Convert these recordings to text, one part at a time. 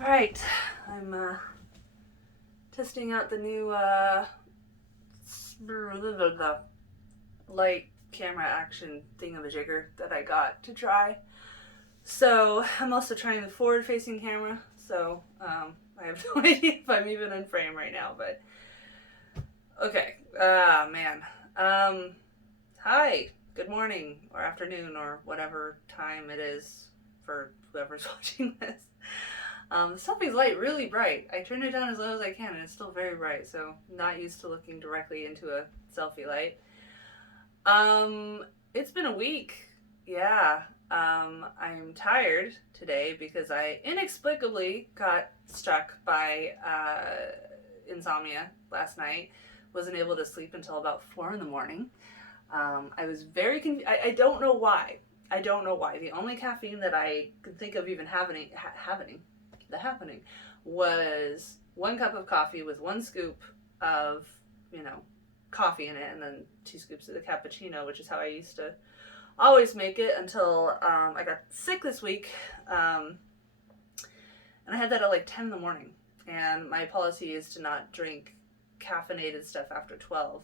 Alright, I'm testing out the new light camera action thingamajigger that I got to try. So I'm also trying the forward facing camera, so I have no idea if I'm even in frame right now, but okay. Man. Hi, good morning or afternoon or whatever time it is for whoever's watching this. The selfie's light really bright. I turned it down as low as I can and it's still very bright, so I'm not used to looking directly into a selfie light. It's been a week. Yeah. I'm tired today because I inexplicably got struck by insomnia last night. Wasn't able to sleep until about 4 in the morning. I was very I don't know why. I don't know why. The only caffeine that I could think of even happening was 1 cup of coffee with 1 scoop of, coffee in it, and then 2 scoops of the cappuccino, which is how I used to always make it until I got sick this week. And I had that at like 10 in the morning. And my policy is to not drink caffeinated stuff after 12.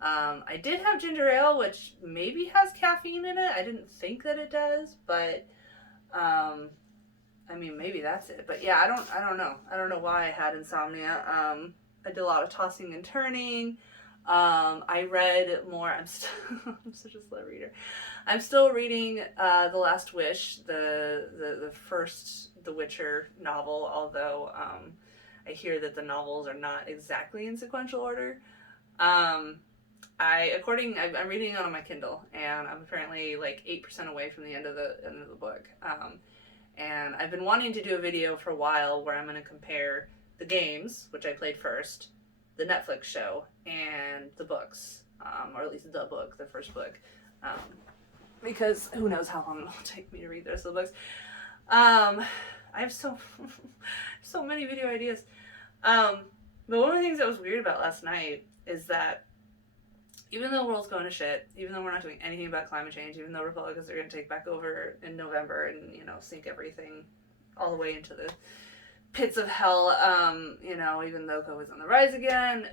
I did have ginger ale, which maybe has caffeine in it. I didn't think that it does, but maybe that's it. But yeah, I don't know. I don't know why I had insomnia. I did a lot of tossing and turning. I read more. I'm such a slow reader. I'm still reading The Last Wish, the first The Witcher novel, although I hear that the novels are not exactly in sequential order. I'm reading it on my Kindle, and I'm apparently like 8% away from the end of the book. And I've been wanting to do a video for a while where I'm going to compare the games, which I played first, the Netflix show, and the books, or at least the book, the first book, because who knows how long it'll take me to read the rest of the books. I have so many video ideas. But one of the things that was weird about last night is that even though the world's going to shit, even though we're not doing anything about climate change, even though Republicans are going to take back over in November and, sink everything all the way into the pits of hell, even though COVID's on the rise again,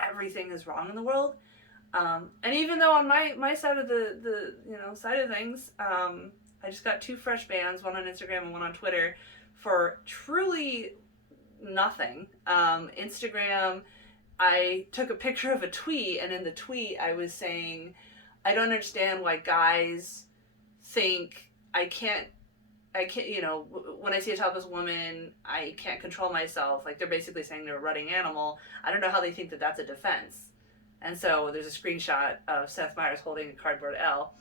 everything is wrong in the world. And even though on my side of the side of things, I just got 2 fresh bans, one on Instagram and one on Twitter, for truly nothing. Instagram, I took a picture of a tweet, and in the tweet I was saying, I don't understand why guys think I can't, when I see a topless woman, I can't control myself. Like, they're basically saying they're a rutting animal. I don't know how they think that that's a defense. And so there's a screenshot of Seth Meyers holding a cardboard L.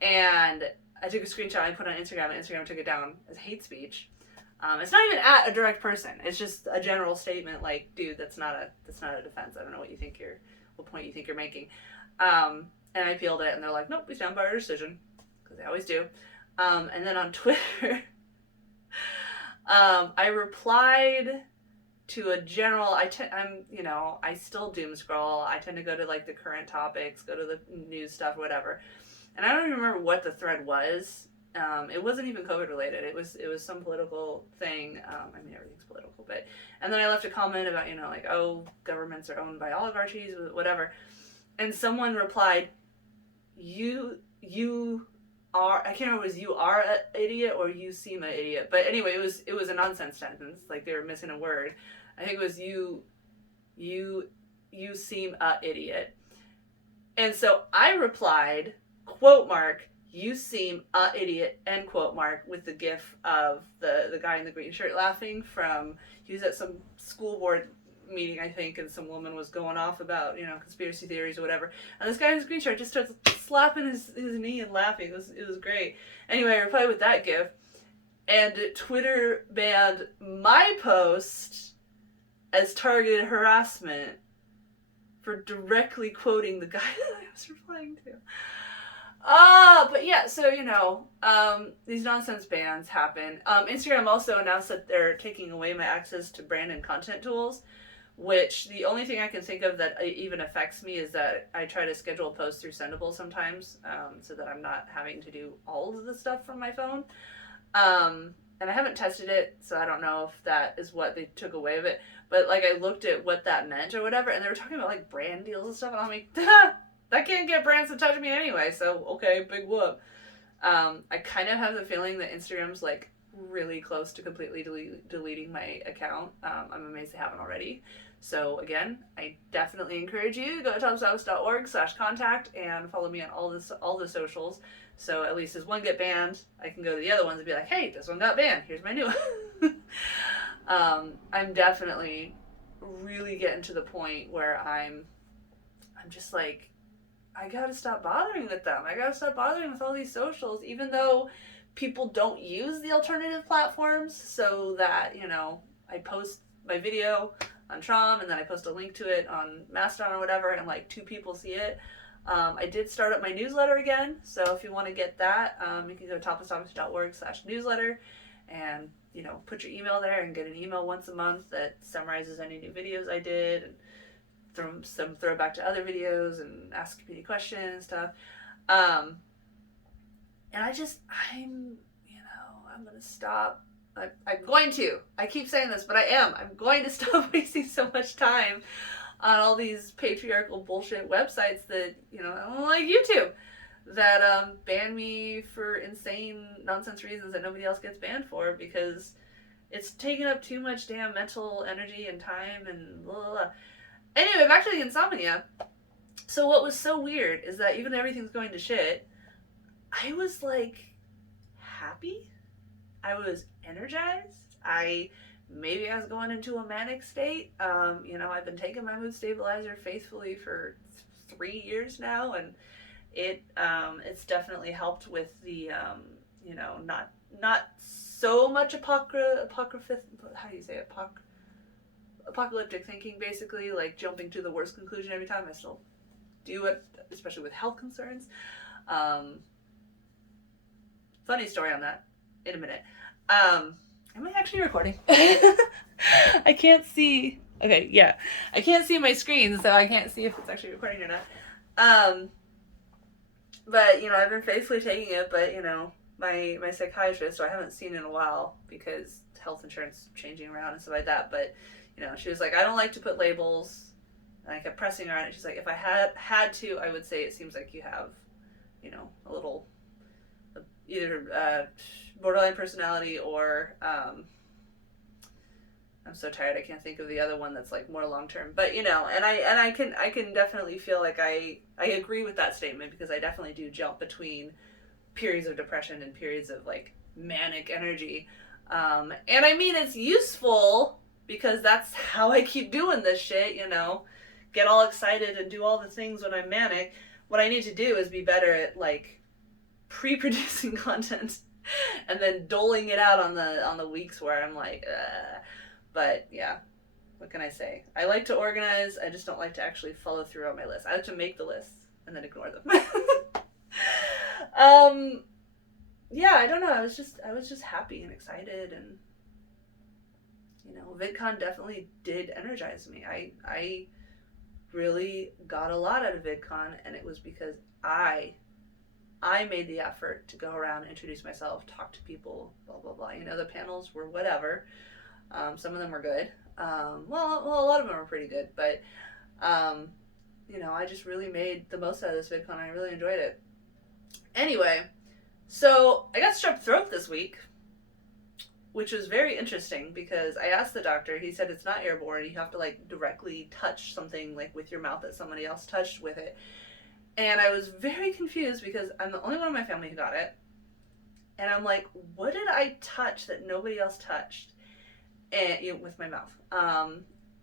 And I took a screenshot and put it on Instagram, and Instagram took it down as hate speech. It's not even at a direct person. It's just a general statement like, dude, that's not a defense. I don't know what point you think you're making. And I appealed it, and they're like, nope, we stand by our decision, because they always do. And then on Twitter, I replied to a general. I still doom scroll. I tend to go to like the current topics, go to the news stuff, whatever. And I don't even remember what the thread was. It wasn't even COVID related. It was some political thing. Everything's political, but. And then I left a comment about, governments are owned by oligarchies, whatever. And someone replied, you are, I can't remember if it was you are an idiot or you seem an idiot. But anyway, it was a nonsense sentence. Like, they were missing a word. I think it was you seem a idiot. And so I replied, quote mark, you seem a idiot, end quote mark, with the gif of the guy in the green shirt laughing he was at some school board meeting, I think, and some woman was going off about, conspiracy theories or whatever. And this guy in his green shirt just starts slapping his knee and laughing. It was great. Anyway, I replied with that gif, and Twitter banned my post as targeted harassment for directly quoting the guy that I was replying to. But yeah, so, these nonsense bans happen. Instagram also announced that they're taking away my access to brand and content tools, which the only thing I can think of that even affects me is that I try to schedule posts through Sendable sometimes, so that I'm not having to do all of the stuff from my phone. and I haven't tested it, so I don't know if that is what they took away of it. But like I looked at what that meant or whatever, and they were talking about like brand deals and stuff, and I'm like, that can't get brands to touch me anyway. So okay, big whoop. I kind of have the feeling that Instagram's like really close to completely deleting my account. I'm amazed they haven't already. So again, I definitely encourage you to go to topless.org/contact and follow me on all the socials. So at least as one get banned, I can go to the other ones and be like, hey, this one got banned. Here's my new one. I'm definitely really getting to the point where I'm just like, I gotta stop bothering with them. I gotta stop bothering with all these socials, even though people don't use the alternative platforms, so that, you know, I post my video on Trom and then I post a link to it on Mastodon or whatever, and like 2 people see it. I did start up my newsletter again, so if you want to get that, you can go to topless.org/newsletter and, you know, put your email there and get an email once a month that summarizes any new videos I did and some throwback to other videos and ask community questions and stuff. And I'm going to stop. I'm going to. I keep saying this, but I am. I'm going to stop wasting so much time on all these patriarchal bullshit websites that, you know, I don't like YouTube, that ban me for insane nonsense reasons that nobody else gets banned for, because it's taking up too much damn mental energy and time and blah, blah, blah. Anyway, back to the insomnia. So what was so weird is that even though everything's going to shit, I was like happy. I was energized. Maybe I was going into a manic state. You know, I've been taking my mood stabilizer faithfully for 3 years now, and it's definitely helped with the you know, not so much apocryphal. How do you say it? Apocalyptic thinking, basically, like jumping to the worst conclusion every time. I still do it, especially with health concerns. Funny story on that in a minute. Am I actually recording? I can't see. Okay, yeah. I can't see my screen, so I can't see if it's actually recording or not. But, you know, I've been faithfully taking it, but, you know, my psychiatrist, who I haven't seen in a while because health insurance changing around and stuff like that, but, you know, she was like, I don't like to put labels. And I kept pressing her on it. She's like, if I had to, I would say it seems like you have, you know, a little either borderline personality or I'm so tired I can't think of the other one that's like more long term. But, you know, and I can definitely feel like I agree with that statement, because I definitely do jump between periods of depression and periods of like manic energy. And I mean, it's useful because that's how I keep doing this shit, you know, get all excited and do all the things when I'm manic. What I need to do is be better at like pre-producing content and then doling it out on the weeks where I'm like, but yeah, what can I say? I like to organize. I just don't like to actually follow through on my list. I like to make the lists and then ignore them. Yeah, I don't know. I was just happy and excited, and you know, VidCon definitely did energize me. I really got a lot out of VidCon, and it was because I made the effort to go around, introduce myself, talk to people, blah blah blah. You know, the panels were whatever. Some of them were good. Well, a lot of them were pretty good, but you know, I just really made the most out of this VidCon. I really enjoyed it. Anyway, so I got strep throat this week, which was very interesting because I asked the doctor. He said it's not airborne. You have to like directly touch something like with your mouth that somebody else touched with it. And I was very confused because I'm the only one in my family who got it. And I'm like, what did I touch that nobody else touched? And you know, with my mouth.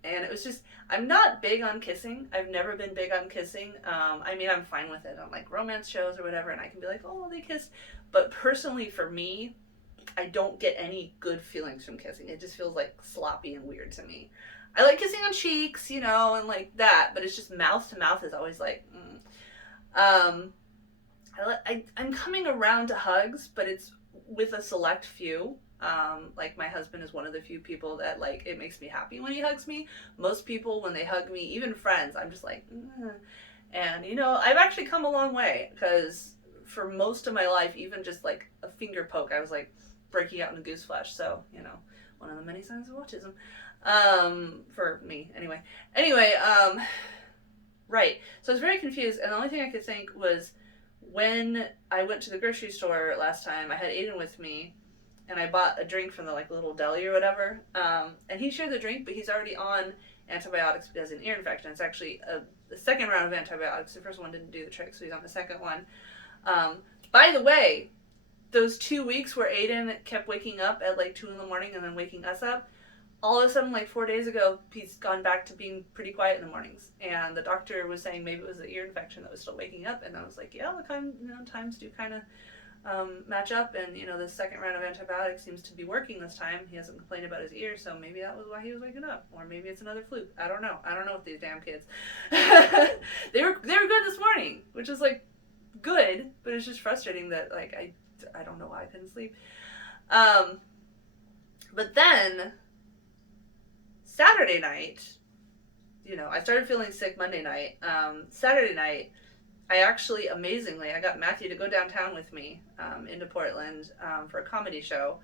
And it was just, I'm not big on kissing. I've never been big on kissing. I mean, I'm fine with it on like romance shows or whatever, and I can be like, oh, they kissed. But personally, for me, I don't get any good feelings from kissing. It just feels like sloppy and weird to me. I like kissing on cheeks, you know, and like that, but it's just mouth to mouth is always like, I'm coming around to hugs, but it's with a select few. Like my husband is one of the few people that like, it makes me happy when he hugs me. Most people, when they hug me, even friends, I'm just like, and you know, I've actually come a long way, because for most of my life, even just like a finger poke, I was like, breaking out in a goose flesh. So, one of the many signs of autism. For me, anyway. Right. So I was very confused, and the only thing I could think was when I went to the grocery store last time, I had Aiden with me, and I bought a drink from the little deli or whatever. And he shared the drink, but he's already on antibiotics because of an ear infection. It's actually the second round of antibiotics. The first one didn't do the trick, so he's on the second one. By the way, those 2 weeks where Aiden kept waking up at 2 in the morning and then waking us up, all of a sudden, 4 days ago, he's gone back to being pretty quiet in the mornings. And the doctor was saying maybe it was the ear infection that was still waking up. And I was like, yeah, times do kind of match up. And, the second round of antibiotics seems to be working this time. He hasn't complained about his ear, so maybe that was why he was waking up. Or maybe it's another fluke. I don't know. I don't know with these damn kids. They were good this morning, which is, good. But it's just frustrating that, I don't know why I couldn't sleep. But then Saturday night, I started feeling sick Monday night. Saturday night, I actually, amazingly, I got Matthew to go downtown with me into Portland for a comedy show.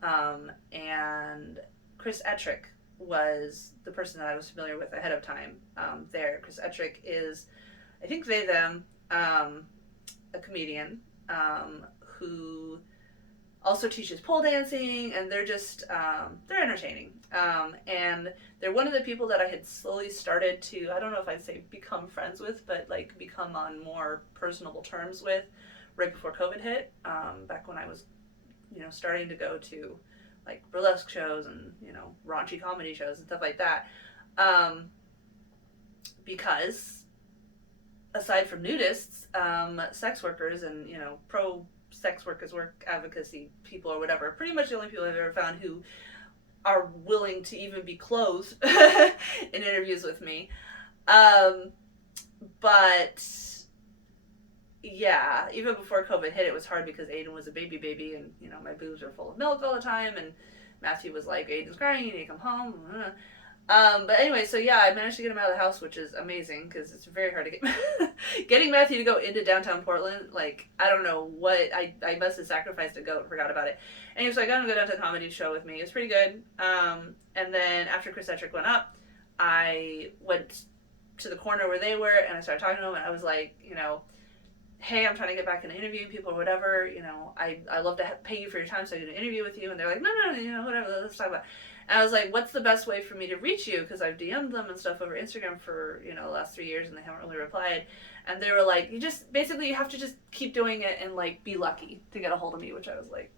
And Chris Ettrick was the person that I was familiar with ahead of time there. Chris Ettrick is, I think they, them, a comedian who also teaches pole dancing, and they're just, they're entertaining. And they're one of the people that I had slowly started to, I don't know if I'd say become friends with, but become on more personable terms with right before COVID hit, back when I was, starting to go to burlesque shows and, raunchy comedy shows and stuff like that. Because aside from nudists, sex workers and, pro sex workers, work advocacy people or whatever, pretty much the only people I've ever found who are willing to even be clothed in interviews with me. But yeah, even before COVID hit, it was hard because Aiden was a baby and, my boobs were full of milk all the time, and Matthew was like, Aiden's crying, you need to come home. But anyway, so yeah, I managed to get him out of the house, which is amazing because it's very hard to get getting Matthew to go into downtown Portland. I don't know what I must have sacrificed a goat and forgot about it. Anyway, so I got him to go down to the comedy show with me. It was pretty good. And then after Chris Ettrick went up, I went to the corner where they were and I started talking to them, and I was like, hey, I'm trying to get back into interviewing people or whatever. I love to pay you for your time so I can do an interview with you. And they're like, no, whatever, let's talk about it. And I was like, what's the best way for me to reach you? Because I've DM'd them and stuff over Instagram for, the last 3 years, and they haven't really replied. And they were like, you have to just keep doing it and, be lucky to get a hold of me, which I was like,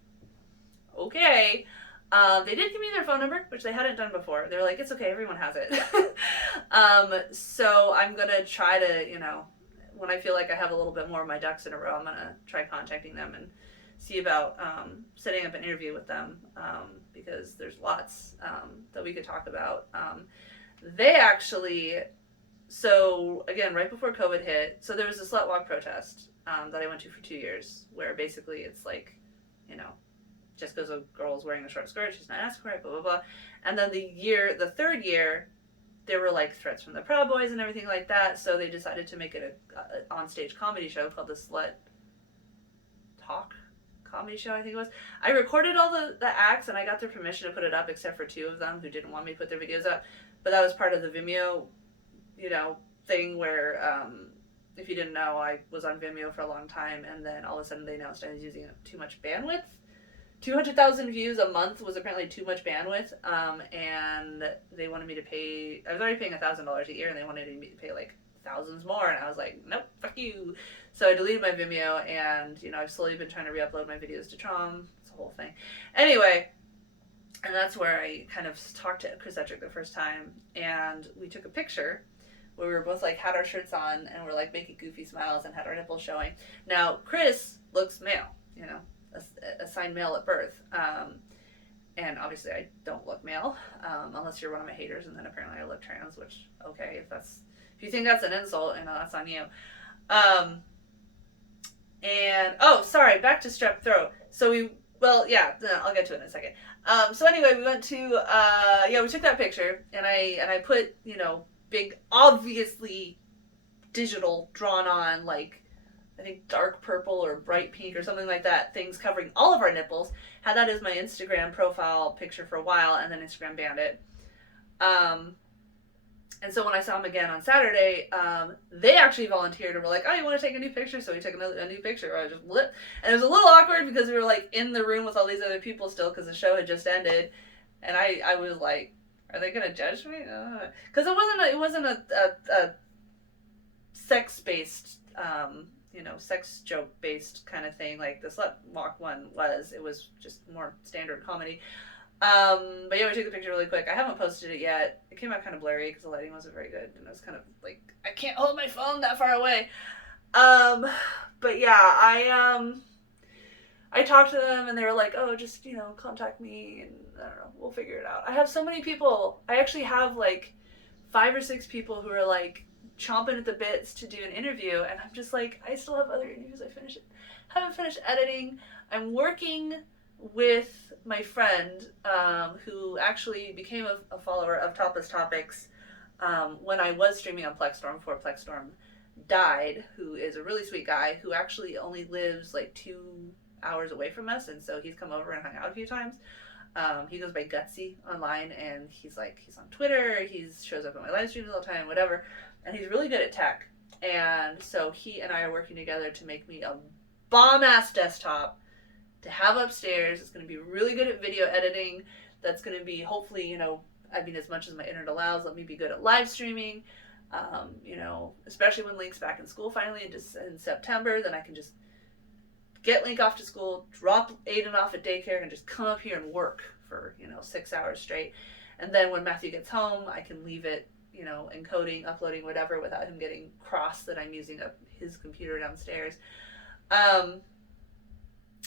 okay. They did give me their phone number, which they hadn't done before. They were like, it's okay, everyone has it. So I'm going to try to, when I feel like I have a little bit more of my ducks in a row, I'm going to try contacting them and see about setting up an interview with them, because there's lots that we could talk about. They actually, so again, right before COVID hit, so there was a slut walk protest that I went to for 2 years, where basically it's just because a girl's wearing a short skirt, she's not asking for it, blah, blah, blah. And then the third year, there were threats from the Proud Boys and everything like that, so they decided to make it a on-stage comedy show called the Slut Talk comedy show, I think it was. I recorded all the acts, and I got their permission to put it up, except for 2 of them who didn't want me to put their videos up. But that was part of the Vimeo, thing where, if you didn't know, I was on Vimeo for a long time, and then all of a sudden they announced I was using too much bandwidth. 200,000 views a month was apparently too much bandwidth, and they wanted me to pay, I was already paying $1,000 a year, and they wanted me to pay thousands more, and I was like, nope, fuck you. So I deleted my Vimeo, and I've slowly been trying to re-upload my videos to Trom. It's a whole thing. Anyway, and that's where I kind of talked to Chris Ettrick the first time, and we took a picture where we were both had our shirts on, and we're making goofy smiles and had our nipples showing. Now Chris looks male, assigned male at birth, and obviously I don't look male, unless you're one of my haters, and then apparently I look trans, which, okay, if you think that's an insult, that's on you. And, oh, sorry, back to strep throat. So I'll get to it in a second. So anyway, we went to, we took that picture, and I put, big, obviously digital, drawn on, I think dark purple or bright pink or something like that, things covering all of our nipples. Had that as my Instagram profile picture for a while, and then Instagram banned it. And so when I saw him again on Saturday, they actually volunteered and were like, "Oh, you want to take a new picture?" So we took a new picture. I just lit, and it was a little awkward because we were like in the room with all these other people still because the show had just ended, and I was like, "Are they gonna judge me?" Because it wasn't a sex based sex joke based kind of thing like the slut walk one was. It was just more standard comedy. But yeah, we took the picture really quick. I haven't posted it yet. It came out kind of blurry because the lighting wasn't very good, and it was kind of like I can't hold my phone that far away. But yeah, I talked to them, and they were like, "Oh, just contact me, and I don't know, we'll figure it out." I have so many people. I actually have like 5 or 6 people who are like chomping at the bits to do an interview, and I'm just like, I still have other interviews haven't finished editing. I'm working with my friend who actually became a follower of Topless Topics when I was streaming on Plexstorm before Plexstorm died, who is a really sweet guy who actually only lives like 2 hours away from us, and so he's come over and hung out a few times. He goes by Gutsy online, and he's on Twitter, he shows up at my live streams all the time, whatever, and he's really good at tech. And so he and I are working together to make me a bomb-ass desktop to have upstairs. It's going to be really good at video editing. That's going to be hopefully, as much as my internet allows, let me be good at live streaming. Especially when Link's back in school finally in September, then I can just get Link off to school, drop Aiden off at daycare, and just come up here and work for 6 hours straight. And then when Matthew gets home, I can leave it, encoding, uploading, whatever, without him getting cross that I'm using his computer downstairs.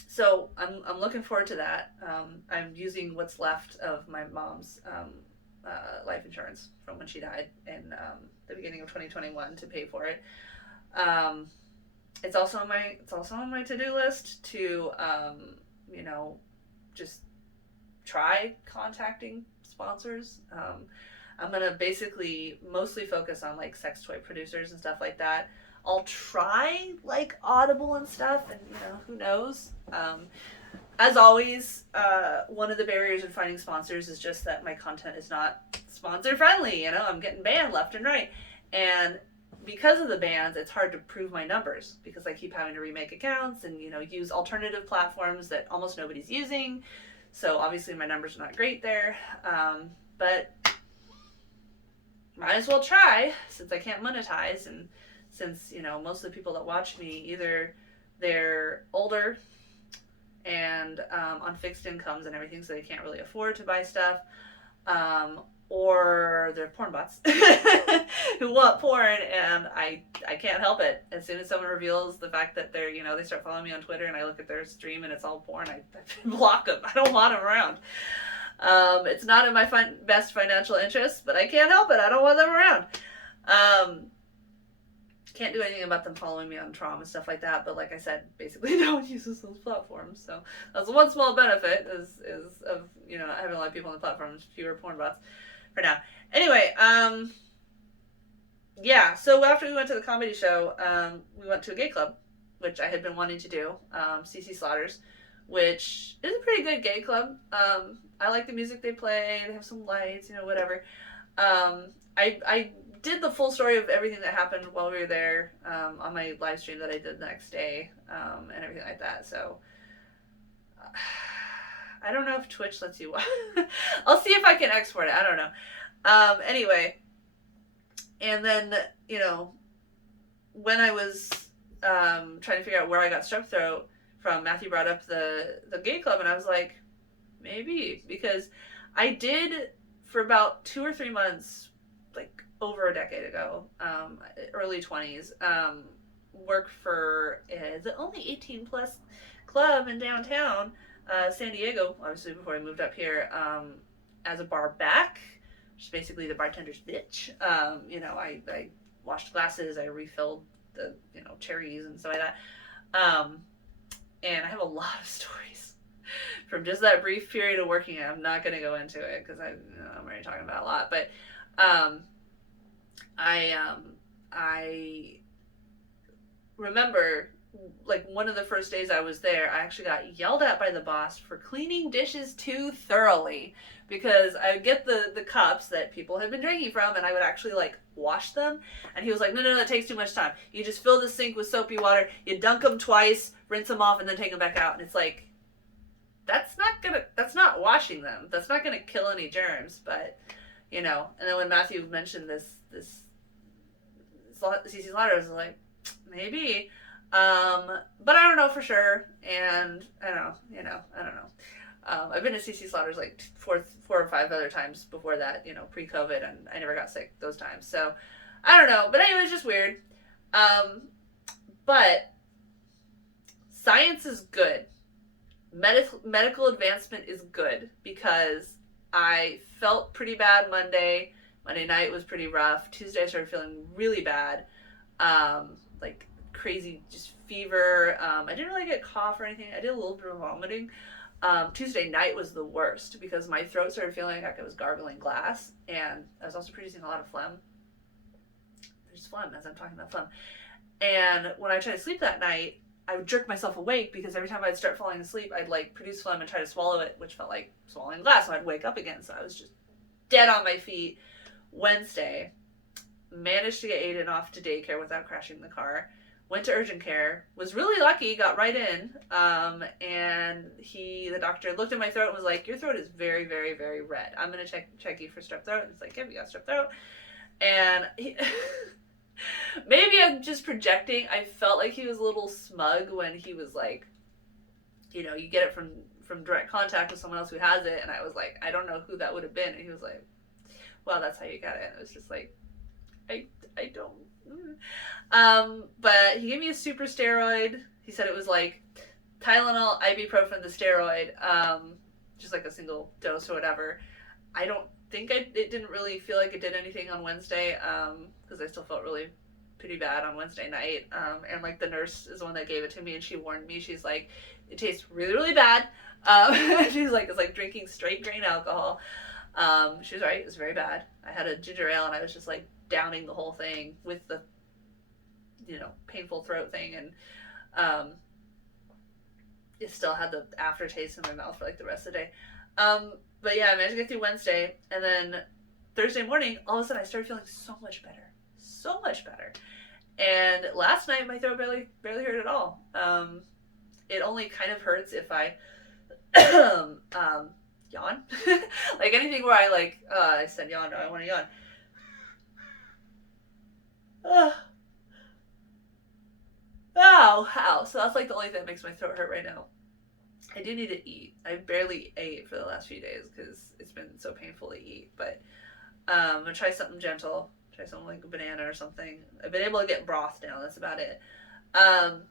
So I'm looking forward to that. I'm using what's left of my mom's life insurance from when she died in the beginning of 2021 to pay for it. It's also on my to-do list to just try contacting sponsors. I'm gonna basically mostly focus on like sex toy producers and stuff like that. I'll try like Audible and stuff, and who knows. As always, one of the barriers in finding sponsors is just that my content is not sponsor friendly. I'm getting banned left and right, and because of the bans, it's hard to prove my numbers because I keep having to remake accounts and use alternative platforms that almost nobody's using. So obviously my numbers are not great there, but might as well try since I can't monetize, and since most of the people that watch me, either they're older and on fixed incomes and everything, so they can't really afford to buy stuff, or they're porn bots who want porn, and I can't help it. As soon as someone reveals the fact that they're they start following me on Twitter and I look at their stream and it's all porn, I block them. I don't want them around. It's not in my best financial interest, but I can't help it. I don't want them around. Can't do anything about them following me on Trom and stuff like that, but like I said, basically no one uses those platforms, so that's one small benefit is of not having a lot of people on the platforms, fewer porn bots for now. Anyway, yeah, so after we went to the comedy show, we went to a gay club, which I had been wanting to do, CC Slaughters, which is a pretty good gay club. I like the music they play, they have some lights, whatever. I did the full story of everything that happened while we were there on my live stream that I did the next day, and everything like that. So I don't know if Twitch lets you watch. I'll see if I can export it. I don't know. Anyway, and then when I was trying to figure out where I got strep throat from, Matthew brought up the gay club, and I was like, maybe, because I did for about 2 or 3 months, like over a decade ago, early 20s, work for the only 18 plus club in downtown San Diego, obviously before I moved up here, as a bar back, which is basically the bartender's bitch. I washed glasses, I refilled the cherries and stuff like that, and I have a lot of stories from just that brief period of working. I'm not going to go into it because I'm already talking about a lot, but I remember like one of the first days I was there, I actually got yelled at by the boss for cleaning dishes too thoroughly, because I would get the cups that people had been drinking from, and I would actually like wash them, and he was like, no, that takes too much time. You just fill the sink with soapy water, you dunk them twice, rinse them off, and then take them back out. And it's like, that's not washing them. That's not gonna kill any germs. But you know, and then when Matthew mentioned this CC Slaughter, I was like, maybe. But I don't know for sure, and I don't know. I've been to CC Slaughters like four or five other times before that, you know, pre-COVID, and I never got sick those times. So I don't know. But anyway, it's just weird. But science is good. Medical advancement is good, because I felt pretty bad Monday. Monday night was pretty rough. Tuesday I started feeling really bad. Like crazy, just fever. I didn't really get cough or anything. I did a little bit of vomiting. Tuesday night was the worst, because my throat started feeling like I was gargling glass, and I was also producing a lot of phlegm. There's phlegm as I'm talking about phlegm. And when I tried to sleep that night, I would jerk myself awake, because every time I'd start falling asleep, I'd like produce phlegm and try to swallow it, which felt like swallowing glass, so I'd wake up again. So I was just dead on my feet. Wednesday, managed to get Aiden off to daycare without crashing the car. Went to urgent care, was really lucky, got right in, and the doctor looked at my throat and was like, your throat is very, very, very red. I'm going to check you for strep throat. And it's like, yeah, you got strep throat. And maybe I'm just projecting. I felt like he was a little smug when he was like, you know, you get it from direct contact with someone else who has it. And I was like, I don't know who that would have been. And he was like, well, that's how you got it. And it was just like, I don't. But he gave me a super steroid. He said it was like Tylenol, ibuprofen, the steroid, just like a single dose or whatever. I don't think it didn't really feel like it did anything on Wednesday, because I still felt really pretty bad on Wednesday night. And like the nurse is the one that gave it to me, and she warned me. She's like, it tastes really, really bad. She's like, it's like drinking straight grain alcohol. She was right, it was very bad. I had a ginger ale, and I was just like downing the whole thing with the, you know, painful throat thing, and it still had the aftertaste in my mouth for like the rest of the day. But yeah, I managed to get through Wednesday, and then Thursday morning, all of a sudden I started feeling so much better. And last night my throat barely hurt at all. It only kind of hurts if I yawn. Like anything where I like, I said yawn, no, I want to yawn. Ow. So that's like the only thing that makes my throat hurt right now. I do need to eat. I barely ate for the last few days because it's been so painful to eat. But I'm going to try something gentle. Try something like a banana or something. I've been able to get broth now. That's about it. But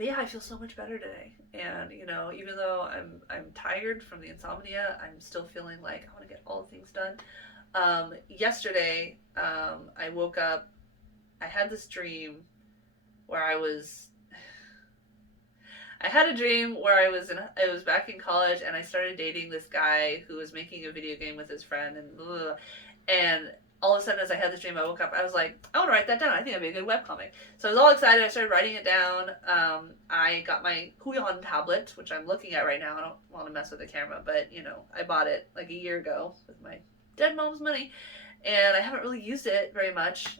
yeah, I feel so much better today. And, you know, even though I'm tired from the insomnia, I'm still feeling like I want to get all the things done. Yesterday, I woke up. I had this dream where I had a dream where I was back in college, and I started dating this guy who was making a video game with his friend, and all of a sudden, as I had this dream, I woke up, I was like, I want to write that down. I think that'd be a good webcomic. So I was all excited. I started writing it down. I got my Huion tablet, which I'm looking at right now. I don't want to mess with the camera, but, you know, I bought it like a year ago with my dead mom's money, and I haven't really used it very much,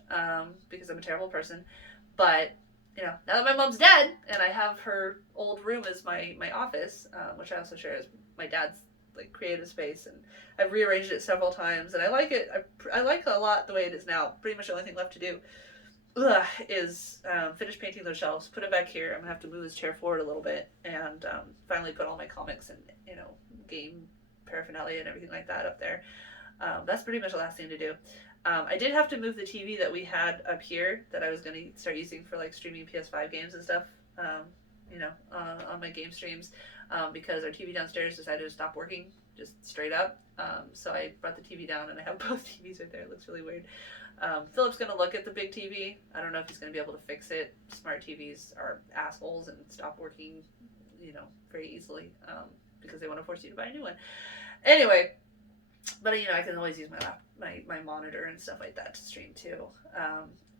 because I'm a terrible person. But, you know, now that my mom's dead, and I have her old room as my office, which I also share as my dad's like creative space, and I've rearranged it several times, and I like it. I like a lot the way it is now. Pretty much the only thing left to do is finish painting those shelves, put it back here. I'm gonna have to move this chair forward a little bit, and finally put all my comics and, you know, game paraphernalia and everything like that up there. That's pretty much the last thing to do. I did have to move the TV that we had up here that I was going to start using for like streaming PS5 games and stuff, you know, on my game streams, because our TV downstairs decided to stop working, just straight up. So I brought the TV down, and I have both TVs right there. It looks really weird. Philip's going to look at the big TV. I don't know if he's going to be able to fix it. Smart TVs are assholes and stop working, you know, very easily, because they want to force you to buy a new one. Anyway, but, you know, I can always use my monitor and stuff like that to stream too.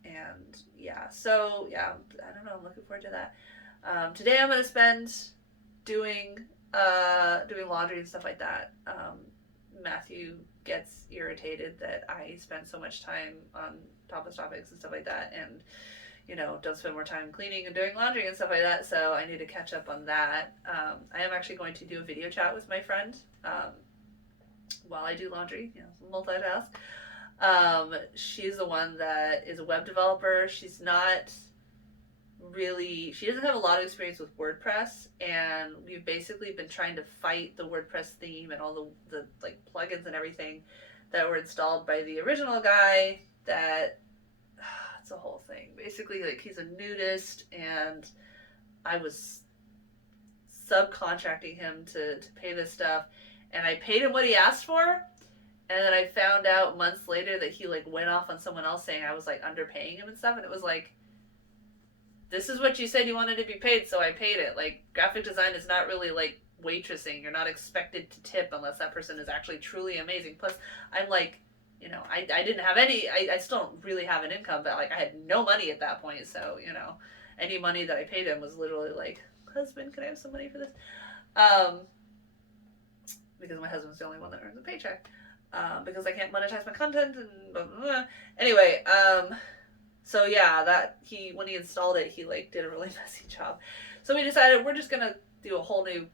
And yeah, so yeah, I don't know. I'm looking forward to that. Today I'm gonna spend doing doing laundry and stuff like that. Matthew gets irritated that I spend so much time on Topless topics and stuff like that, and don't spend more time cleaning and doing laundry and stuff like that. So I need to catch up on that. I am actually going to do a video chat with my friend while I do laundry. Multitask. She's the one that is a web developer. She doesn't have a lot of experience with WordPress, and we've basically been trying to fight the WordPress theme and all the like plugins and everything that were installed by the original guy. That it's a whole thing. Basically, like, he's a nudist, and I was subcontracting him to pay this stuff, and I paid him what he asked for, and then I found out months later that he like went off on someone else saying I was like underpaying him and stuff, and it was like, this is what you said you wanted to be paid, so I paid it. Like, graphic design is not really like waitressing. You're not expected to tip unless that person is actually truly amazing. Plus, I'm like, I didn't have any, I still don't really have an income, but like I had no money at that point. So, any money that I paid him was literally like, husband, can I have some money for this? Because my husband's the only one that earns a paycheck. Because I can't monetize my content and blah, blah, blah. Anyway, so yeah, when he installed it, he like did a really messy job. So we decided we're just gonna do a whole new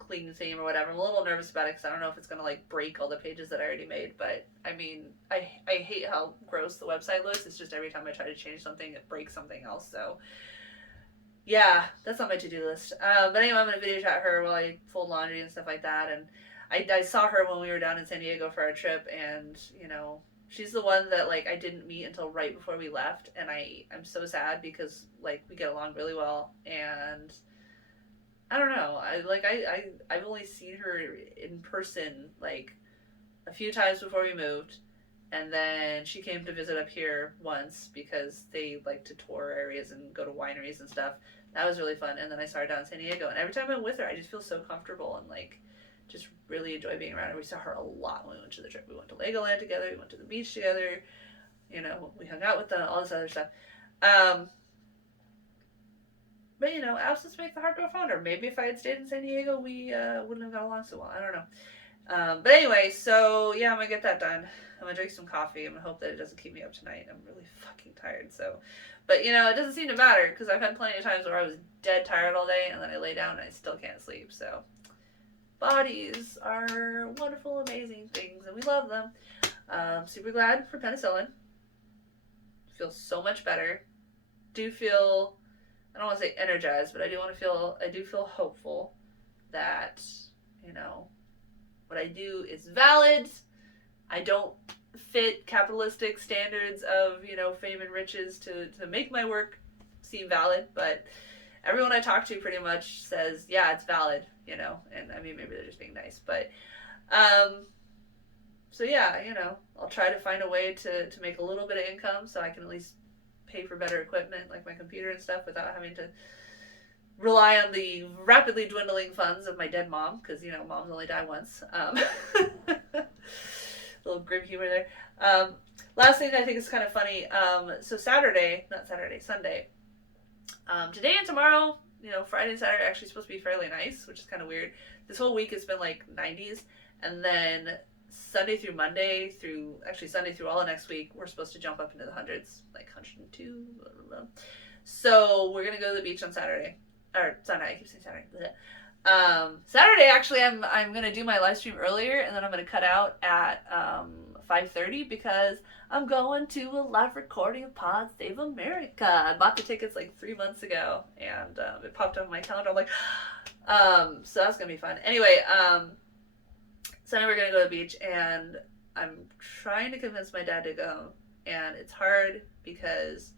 clean theme or whatever. I'm a little nervous about it because I don't know if it's gonna like break all the pages that I already made. But I mean, I hate how gross the website looks. It's just every time I try to change something, it breaks something else. So yeah, that's on my to-do list. But anyway, I'm gonna video chat her while I fold laundry and stuff like that. And I saw her when we were down in San Diego for our trip, and she's the one that like I didn't meet until right before we left, and I'm so sad because like we get along really well, and I don't know, I've only seen her in person like a few times before we moved, and then she came to visit up here once because they like to tour areas and go to wineries and stuff. That was really fun. And then I saw her down in San Diego, and every time I'm with her, I just feel so comfortable and like just really enjoy being around her. We saw her a lot when we went to the trip. We went to Legoland together. We went to the beach together. We hung out with them, all this other stuff. But absence makes the heart grow fonder. Maybe if I had stayed in San Diego, we wouldn't have got along so well. I don't know. But anyway, so yeah, I'm gonna get that done. I'm gonna drink some coffee. I'm gonna hope that it doesn't keep me up tonight. I'm really fucking tired. So, but it doesn't seem to matter because I've had plenty of times where I was dead tired all day and then I lay down and I still can't sleep. So, bodies are wonderful, amazing things, and we love them. Super glad for penicillin. Feel so much better. Do feel, I don't want to say energized, but I do feel hopeful that, what I do is valid. I don't fit capitalistic standards of, fame and riches to make my work seem valid, but everyone I talk to pretty much says, yeah, it's valid, and I mean, maybe they're just being nice, but, so yeah, I'll try to find a way to make a little bit of income so I can at least pay for better equipment, like my computer and stuff, without having to rely on the rapidly dwindling funds of my dead mom, because, moms only die once. Little grim humor there. Last thing I think is kind of funny, so Sunday, today and tomorrow, Friday and Saturday are actually supposed to be fairly nice, which is kind of weird. This whole week it's been like 90s, and then Sunday through all of next week, we're supposed to jump up into the hundreds, like 102, blah, blah, blah. So we're gonna go to the beach on Saturday, or Sunday. I keep saying Saturday. Saturday, actually, I'm gonna do my live stream earlier, and then I'm gonna cut out at 5:30 because I'm going to a live recording of Pod Save America. I bought the tickets like 3 months ago, and it popped up on my calendar. I'm like, so that's gonna be fun. Anyway, Sunday we're gonna go to the beach, and I'm trying to convince my dad to go, and it's hard because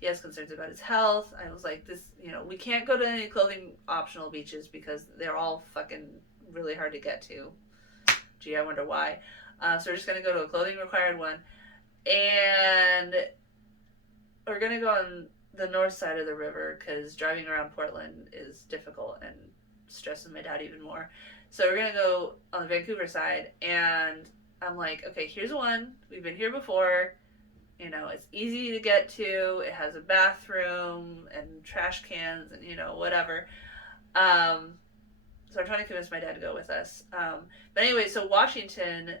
he has concerns about his health. I was like, we can't go to any clothing optional beaches because they're all fucking really hard to get to. Gee, I wonder why. So we're just gonna go to a clothing required one, and we're gonna go on the north side of the river because driving around Portland is difficult and stresses my dad even more. So we're gonna go on the Vancouver side, and I'm like, okay, here's one. We've been here before. You know, it's easy to get to. It has a bathroom and trash cans and, you know, whatever. So I'm trying to convince my dad to go with us. But anyway, so Washington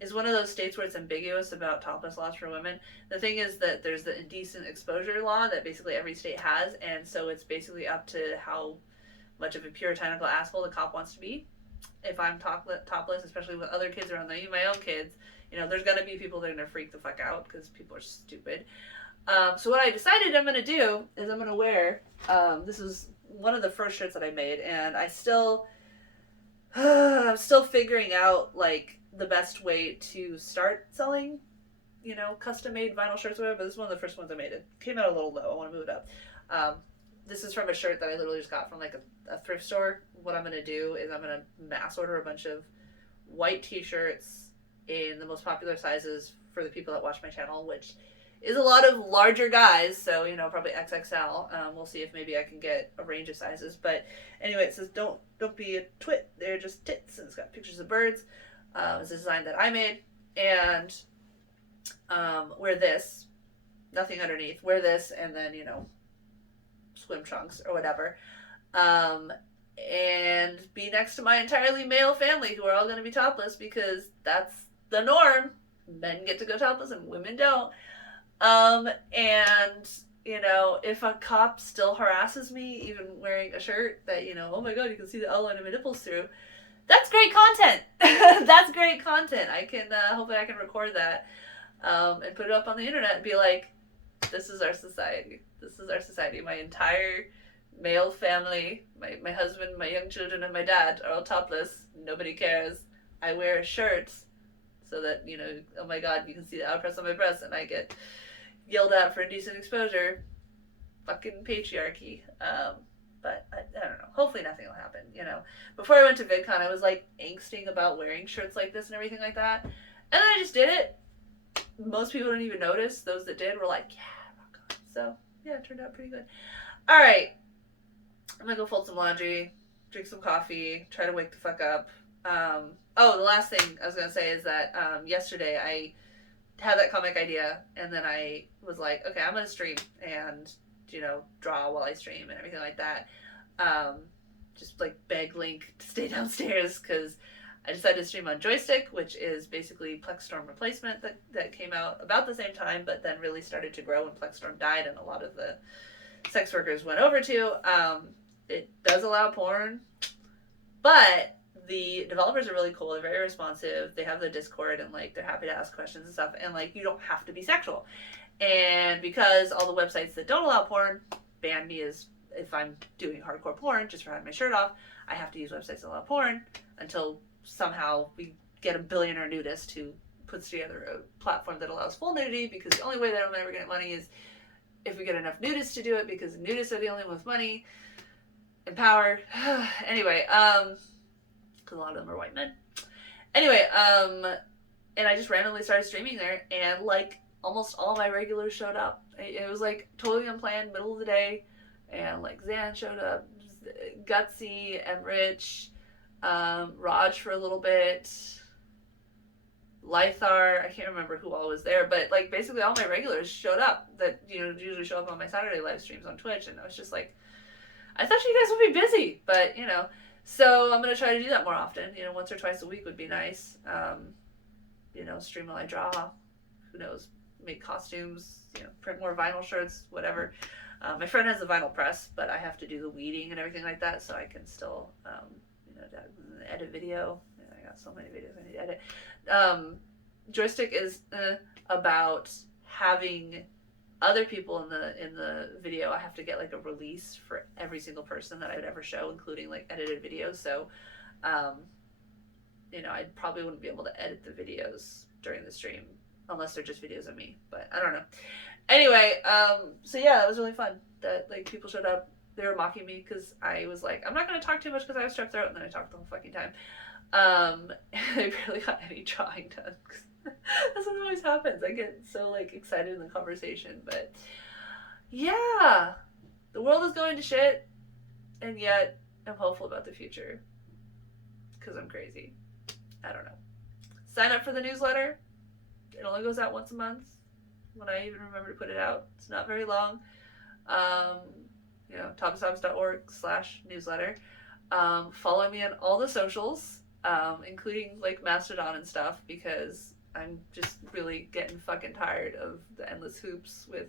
is one of those states where it's ambiguous about topless laws for women. The thing is that there's the indecent exposure law that basically every state has, and so it's basically up to how much of a puritanical asshole the cop wants to be. If I'm topless, especially with other kids around me, my own kids, you know, there's gonna be people that are gonna freak the fuck out because people are stupid. So what I decided I'm gonna do is I'm gonna wear. This is one of the first shirts that I made, and I'm still figuring out like the best way to start selling, you know, custom made vinyl shirts or whatever. But this is one of the first ones I made. It came out a little low. I want to move it up. This is from a shirt that I literally just got from like a thrift store. What I'm gonna do is I'm gonna mass order a bunch of white t-shirts in the most popular sizes for the people that watch my channel, which is a lot of larger guys, so, you know, probably XXL. We'll see if maybe I can get a range of sizes. But anyway, it says, don't be a twit, they're just tits, and it's got pictures of birds. It's a design that I made, and wear this, nothing underneath, wear this, and then, you know, swim trunks or whatever, and be next to my entirely male family who are all going to be topless, because that's the norm. Men get to go topless and women don't. And, you know, if a cop still harasses me, even wearing a shirt that, you know, oh my god, you can see the outline of my nipples through, that's great content. That's great content. I can, hopefully I can record that, and put it up on the internet and be like, this is our society. This is our society. My entire male family, my husband, my young children, and my dad are all topless. Nobody cares. I wear a shirt so that, you know, oh my god, you can see the outpress on my breasts, and I get yelled at for indecent exposure. Fucking patriarchy. But I don't know. Hopefully nothing will happen, you know. Before I went to VidCon, I was like angsting about wearing shirts like this and everything like that. And then I just did it. Most people didn't even notice. Those that did were like, yeah, rock on. So, yeah, it turned out pretty good. Alright. I'm gonna go fold some laundry, drink some coffee, try to wake the fuck up. The last thing I was gonna say is that yesterday I had that comic idea, and then I was like, okay, I'm gonna stream and, you know, draw while I stream and everything like that. Just like beg Link to stay downstairs, because I decided to stream on Joystick, which is basically Plexstorm replacement that came out about the same time, but then really started to grow when Plexstorm died and a lot of the sex workers went over to. It does allow porn, but the developers are really cool. They're very responsive. They have the Discord, and like they're happy to ask questions and stuff, and like you don't have to be sexual. And because all the websites that don't allow porn ban me as if I'm doing hardcore porn just for having my shirt off, I have to use websites that allow porn until somehow we get a billionaire nudist who puts together a platform that allows full nudity, because the only way that I'm ever get money is if we get enough nudists to do it, because nudists are the only ones with money and power. Anyway, because a lot of them are white men. Anyway, and I just randomly started streaming there, and like almost all my regulars showed up. It was like totally unplanned, middle of the day, and like Zan showed up, Gutsy, Emrich, Raj for a little bit, Lythar, I can't remember who all was there, but like basically all my regulars showed up that, you know, usually show up on my Saturday live streams on Twitch, and I was just like, I thought you guys would be busy, but you know, so I'm going to try to do that more often, you know, once or twice a week would be nice. You know, stream while I draw, who knows, make costumes, you know, print more vinyl shirts, whatever. My friend has a vinyl press, but I have to do the weeding and everything like that, so I can still, you know, edit video. I got so many videos I need to edit. Joystick is about having other people in the video. I have to get like a release for every single person that I would ever show, including like edited videos. So, you know, I probably wouldn't be able to edit the videos during the stream unless they're just videos of me, but I don't know. Anyway, so yeah, that was really fun that like people showed up. They were mocking me because I was like, I'm not going to talk too much because I have strep throat, and then I talked the whole fucking time. I barely got any drawing done. That's what always happens. I get so like excited in the conversation, but yeah, the world is going to shit, and yet I'm hopeful about the future because I'm crazy. I don't know. Sign up for the newsletter. It only goes out once a month when I even remember to put it out. It's not very long. topless.org/newsletter. Follow me on all the socials, including like Mastodon and stuff, because I'm just really getting fucking tired of the endless hoops with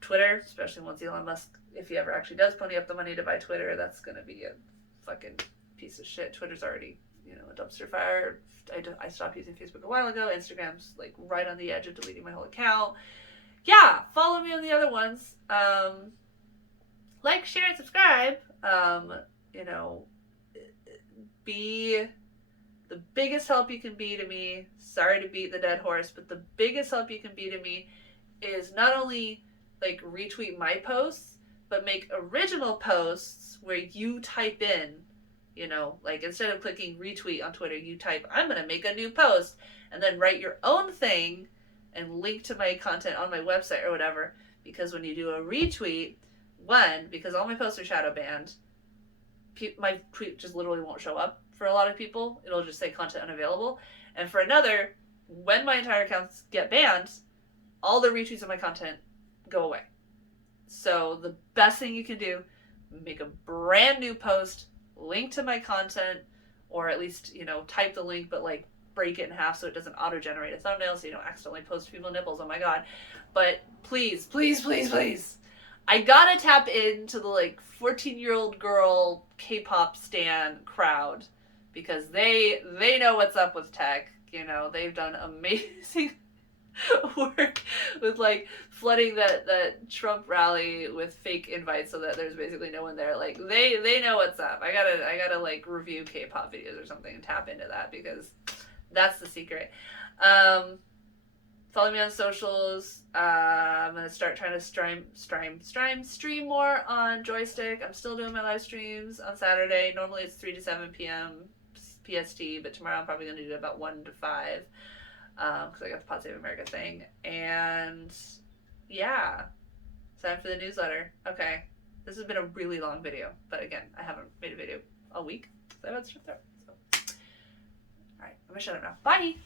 Twitter, especially once Elon Musk, if he ever actually does pony up the money to buy Twitter, that's gonna be a fucking piece of shit. Twitter's already, a dumpster fire. I stopped using Facebook a while ago. Instagram's like right on the edge of deleting my whole account. Yeah, follow me on the other ones. Like, share, and subscribe. Be the biggest help you can be to me. Sorry to beat the dead horse, but the biggest help you can be to me is not only like retweet my posts, but make original posts where you type in, like instead of clicking retweet on Twitter, you type, I'm going to make a new post, and then write your own thing and link to my content on my website or whatever. Because when you do a retweet, because all my posts are shadow banned, my tweet just literally won't show up for a lot of people. It'll just say content unavailable. And for another, when my entire accounts get banned, all the retweets of my content go away. So the best thing you can do, make a brand new post, link to my content, or at least, type the link, but like break it in half so it doesn't auto-generate a thumbnail so you don't accidentally post people nipples. Oh my god. But please, please, please, please, I gotta tap into the like 14-year-old girl K-pop stan crowd, because they know what's up with tech. They've done amazing work with like flooding that Trump rally with fake invites so that there's basically no one there. Like they know what's up. I gotta like review K-pop videos or something and tap into that, because that's the secret. Follow me on socials. I'm gonna start trying to stream more on Joystick. I'm still doing my live streams on Saturday. Normally it's 3 to 7 p.m. PST, but tomorrow I'm probably gonna do it about 1 to 5. Because I got the Pod Save America thing. And yeah, time for the newsletter. Okay, this has been a really long video, but again, I haven't made a video all week, so I've had strep throat. So, alright, I'm gonna shut up now. Bye!